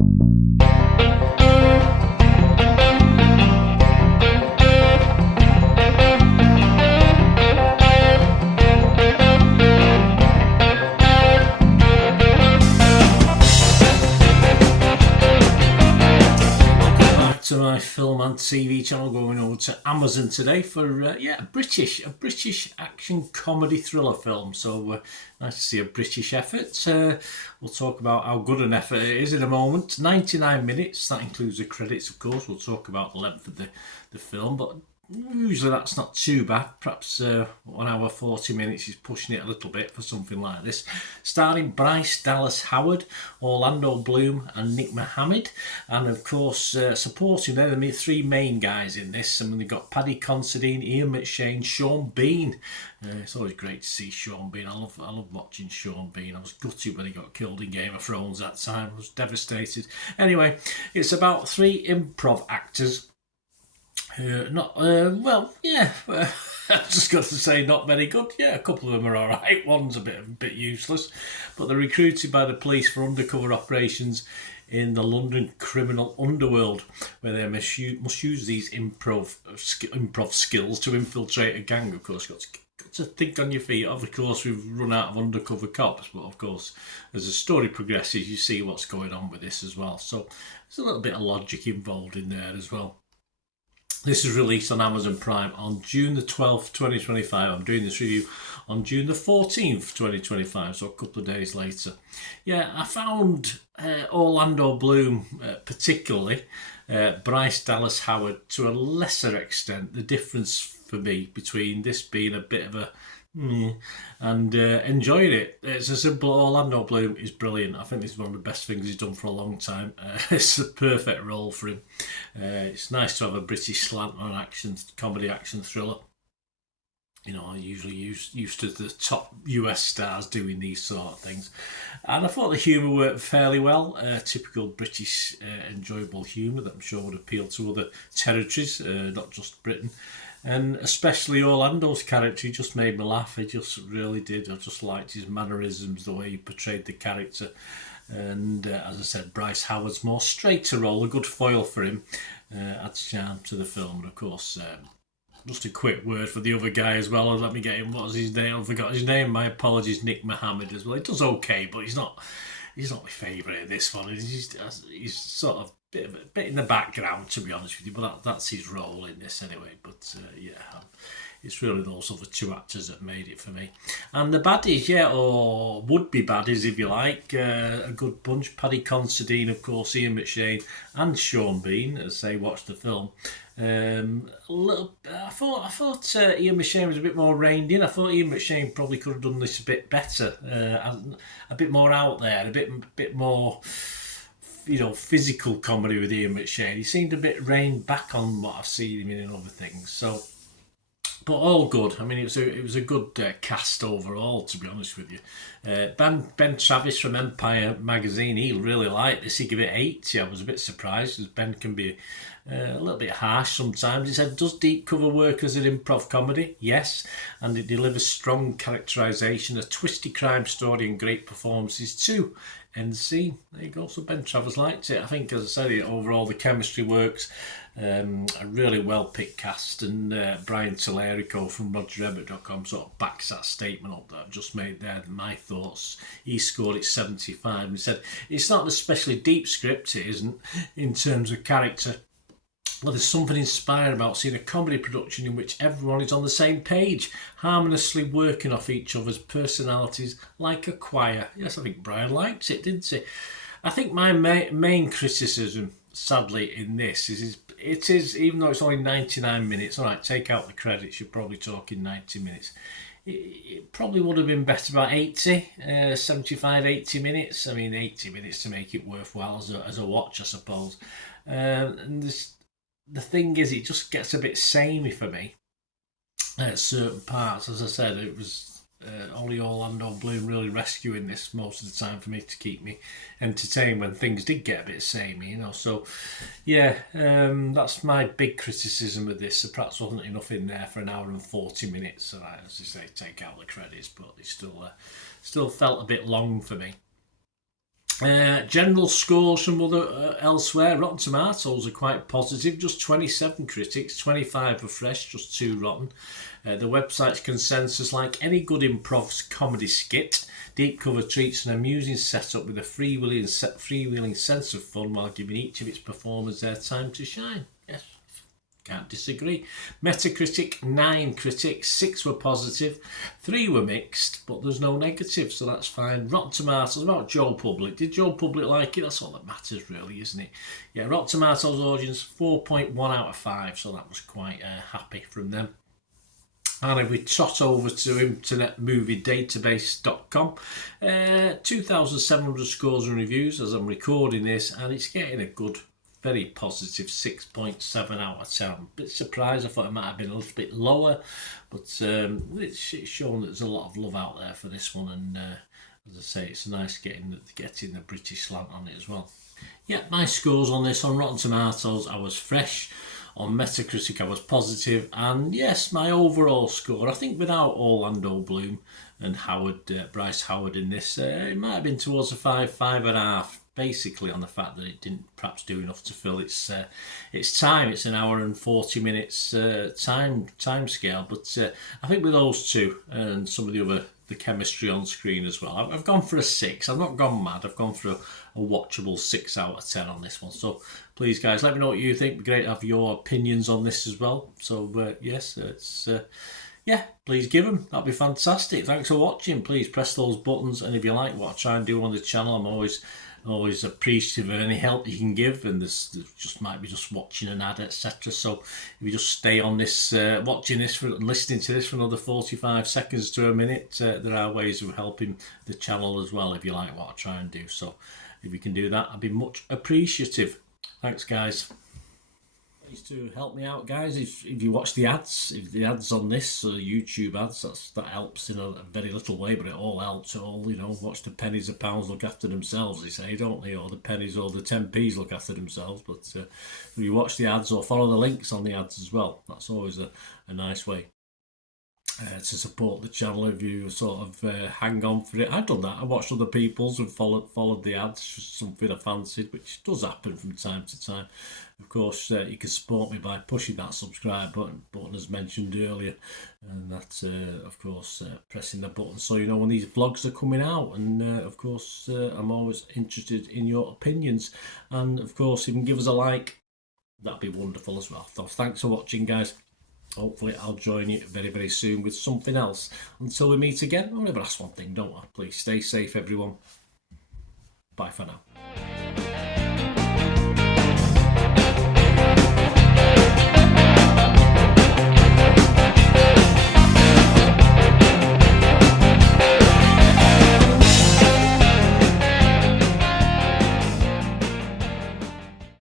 To my film and TV channel, going over to Amazon today for a British action comedy thriller film. So nice to see a British effort. We'll talk about how good an effort it is in a moment. 99 minutes, that includes the credits, of course. We'll talk about the length of the film, but usually that's not too bad. Perhaps 1 hour 40 minutes is pushing it a little bit for something like this. Starring Bryce Dallas Howard, Orlando Bloom and Nick Mohammed, and of course supporting them, the three main guys in this. And they've got Paddy Considine, Ian McShane, Sean Bean. It's always great to see Sean Bean. I love watching Sean Bean. I was gutted when he got killed in Game of Thrones that time. I was devastated. Anyway, it's about three improv actors. I'm just got to say, not very good. Yeah, a couple of them are alright. One's a bit useless, but they're recruited by the police for undercover operations in the London criminal underworld, where they must use these improv skills to infiltrate a gang. Of course, got to think on your feet. Of course, we've run out of undercover cops, but of course, as the story progresses, you see what's going on with this as well. So there's a little bit of logic involved in there as well. This is released on Amazon Prime on June the 12th, 2025. I'm doing this review on June the 14th, 2025, so a couple of days later. Yeah, I found Orlando Bloom, particularly Bryce Dallas Howard, to a lesser extent, the difference for me between this being a bit of a and enjoying it. It's a simple. Orlando Bloom is brilliant. I think this is one of the best things he's done for a long time. It's a perfect role for him. It's nice to have a British slant on an comedy action thriller. You know, I usually used to the top US stars doing these sort of things. And I thought the humour worked fairly well. Typical British enjoyable humour that I'm sure would appeal to other territories, not just Britain. And especially Orlando's character, he just made me laugh. He just really did. I just liked his mannerisms, the way he portrayed the character. And as I said, Bryce Howard's more straighter role, a good foil for him, adds charm to the film. And of course, just a quick word for the other guy as well. Let me get him. What was his name? I forgot his name. My apologies, Nick Mohammed as well. He does okay, but he's not my favourite in this one. He's sort of a bit in the background, to be honest with you, but that's his role in this anyway. But it's really those other two actors that made it for me. And the baddies, or would-be baddies if you like, a good bunch. Paddy Considine, of course, Ian McShane and Sean Bean, as they watched the film. I thought Ian McShane was a bit more reined in. I thought Ian McShane probably could have done this a bit better, a bit more out there, a bit more, physical comedy with Ian McShane. He seemed a bit reined back on what I've seen him in other things. So, but all good. I mean, it was a good cast overall, to be honest with you. Ben Travis from Empire magazine, he really liked this. He gave it 80. I was a bit surprised, as Ben can be a little bit harsh sometimes. He said, does deep cover work as an improv comedy? Yes, and it delivers strong characterisation, a twisty crime story and great performances too. End scene. There you go. So Ben Travers liked it. I think, as I said, overall the chemistry works. A really well picked cast, and Brian Tellerico from RogerEbbett.com sort of backs that statement up that I've just made there. My thoughts. He scored it 75 and said it's not an especially deep script, it isn't, in terms of character. Well, there's something inspiring about seeing a comedy production in which everyone is on the same page, harmoniously working off each other's personalities like a choir. Yes, I think Brian liked it, didn't he? I think my main criticism, sadly, in this is it is, even though it's only 99 minutes, all right, take out the credits, you're probably talking 90 minutes. It probably would have been better about 75, 80 minutes. I mean, 80 minutes to make it worthwhile as a watch, I suppose. And the thing is, it just gets a bit samey for me at certain parts. As I said, it was only Orlando Bloom really rescuing this most of the time for me to keep me entertained when things did get a bit samey, So, that's my big criticism of this. There perhaps wasn't enough in there for 1 hour and 40 minutes. So, as I say, take out the credits, but it still felt a bit long for me. General scores from other elsewhere. Rotten Tomatoes are quite positive, just 27 critics, 25 are fresh, just 2 rotten. The website's consensus: like any good improv comedy skit, deep cover treats an amusing setup with a freewheeling sense of fun while giving each of its performers their time to shine. Yes, can't disagree. Metacritic, 9 critics, 6 were positive, 3 were mixed, but there's no negative, so that's fine. Rotten Tomatoes, about Joe Public. Did Joe Public like it? That's all that matters, really, isn't it? Yeah, Rotten Tomatoes audience, 4.1 out of 5, so that was quite happy from them. And if we trot over to internetmoviedatabase.com, 2,700 scores and reviews as I'm recording this, and it's getting a good, very positive 6.7 out of 10. I'm a bit surprised. I thought it might have been a little bit lower, but it's shown that there's a lot of love out there for this one, and as I say, it's nice getting the British slant on it as well. Yeah, my scores on this: on Rotten Tomatoes, I was fresh. On Metacritic, I was positive, and yes, my overall score, I think without Orlando Bloom and Bryce Howard in this, it might have been towards a 5.5, basically on the fact that it didn't perhaps do enough to fill its time. It's an hour and 40 minutes time scale, but I think with those two and some of the chemistry on screen as well, I've gone for a 6. I've not gone mad. I've gone for a watchable 6 out of 10 on this one. So please, guys, let me know what you think. It'd be great to have your opinions on this as well. So yes, it's please give them. That'd be fantastic. Thanks for watching. Please press those buttons, and if you like what I try and do on the channel, I'm always appreciative of any help you can give. And there's just might be just watching an ad, etc. So if you just stay on this, watching this and listening to this for another 45 seconds to a minute, there are ways of helping the channel as well if you like what I try and do. So if you can do that, I'd be much appreciative. Thanks, guys. Please to help me out, guys. If you watch the ads, if the ads on this YouTube ads, that helps in a very little way, but it all helps. It all, watch the pennies and pounds look after themselves, they say, don't they? Or the pennies or the 10p's look after themselves. But if you watch the ads or follow the links on the ads as well, that's always a nice way to support the channel. If you sort of hang on for it, I've done that. I watched other people's and followed the ads, just something I fancied, which does happen from time to time. Of course, you can support me by pushing that subscribe button as mentioned earlier, and that of course pressing the button so you know when these vlogs are coming out. And of course I'm always interested in your opinions, and of course if you can give us a like, that'd be wonderful as well. So thanks for watching, guys. Hopefully I'll join you very, very soon with something else. Until we meet again, I'll never ask one thing, don't I? Please stay safe, everyone. Bye for now.